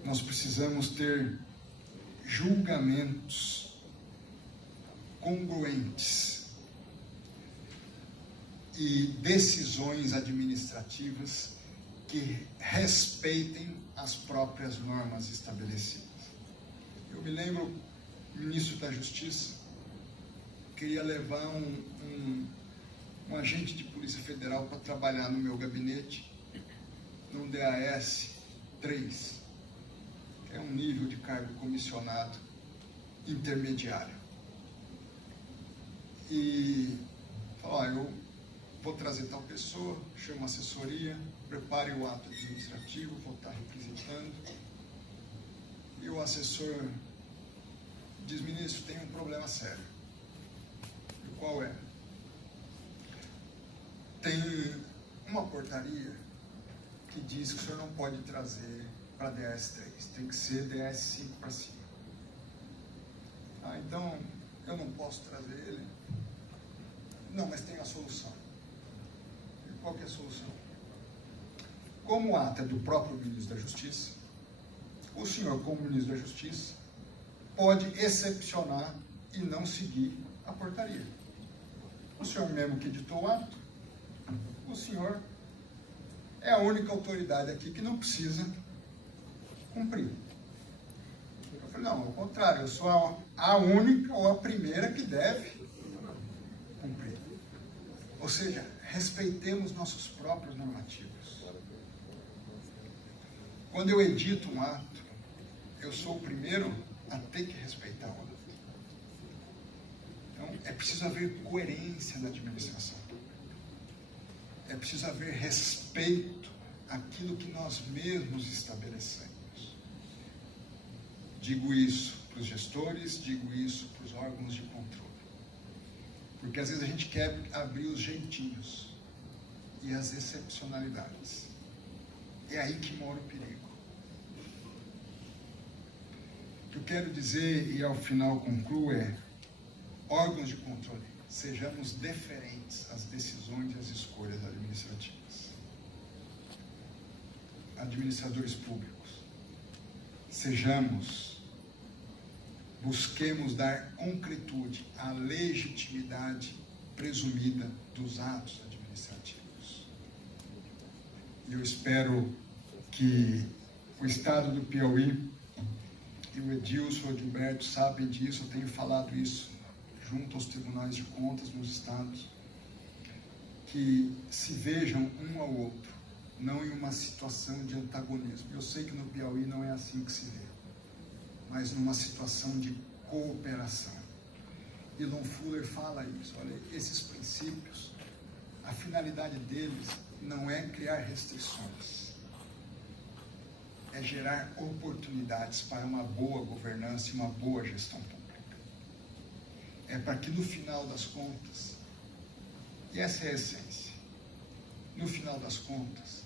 nós precisamos ter julgamentos congruentes e decisões administrativas que respeitem as próprias normas estabelecidas. Eu me lembro, o ministro da Justiça queria levar um agente de Polícia Federal para trabalhar no meu gabinete, no DAS 3, que é um nível de cargo comissionado intermediário. E falou, eu vou trazer tal pessoa, chamo a assessoria, prepare o ato administrativo, vou estar requisitando. E o assessor diz, ministro, tem um problema sério. E qual é? Tem uma portaria que diz que o senhor não pode trazer para DS3, tem que ser DS5 para cima. Então, eu não posso trazer ele? Não, mas tem a solução. E qual que é a solução? Como o ato é do próprio ministro da Justiça, o senhor, como ministro da Justiça, pode excepcionar e não seguir a portaria. O senhor mesmo que editou o ato, o senhor é a única autoridade aqui que não precisa cumprir. Eu falei, não, ao contrário, eu sou a única ou a primeira que deve cumprir. Ou seja, respeitemos nossos próprios normativos. Quando eu edito um ato, eu sou o primeiro a ter que respeitar o ato. Então, é preciso haver coerência na administração. É preciso haver respeito àquilo que nós mesmos estabelecemos. Digo isso para os gestores, digo isso para os órgãos de controle. Porque às vezes a gente quer abrir os jeitinhos e as excepcionalidades. É aí que mora o perigo. O que eu quero dizer, e ao final concluo, é: órgãos de controle, sejamos deferentes às decisões e às escolhas administrativas. Administradores públicos, busquemos dar concretude à legitimidade presumida dos atos administrativos. E eu espero que o Estado do Piauí e o Edilson, o Edilberto sabem disso, eu tenho falado isso junto aos tribunais de contas nos estados, que se vejam um ao outro, não em uma situação de antagonismo. Eu sei que no Piauí não é assim que se vê, mas numa situação de cooperação. E Lon Fuller fala isso, olha, esses princípios, a finalidade deles não é criar restrições, é gerar oportunidades para uma boa governança e uma boa gestão pública. É para que no final das contas, e essa é a essência, no final das contas,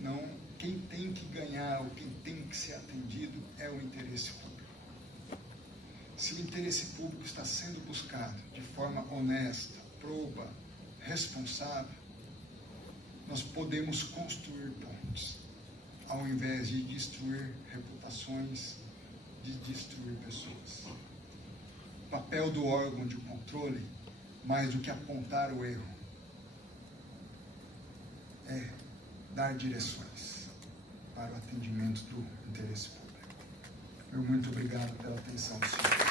não, quem tem que ganhar ou quem tem que ser atendido é o interesse público. Se o interesse público está sendo buscado de forma honesta, proba, responsável, nós podemos construir pontes, ao invés de destruir reputações, de destruir pessoas. O papel do órgão de controle, mais do que apontar o erro, é dar direções para o atendimento do interesse público. Muito obrigado pela atenção do senhor.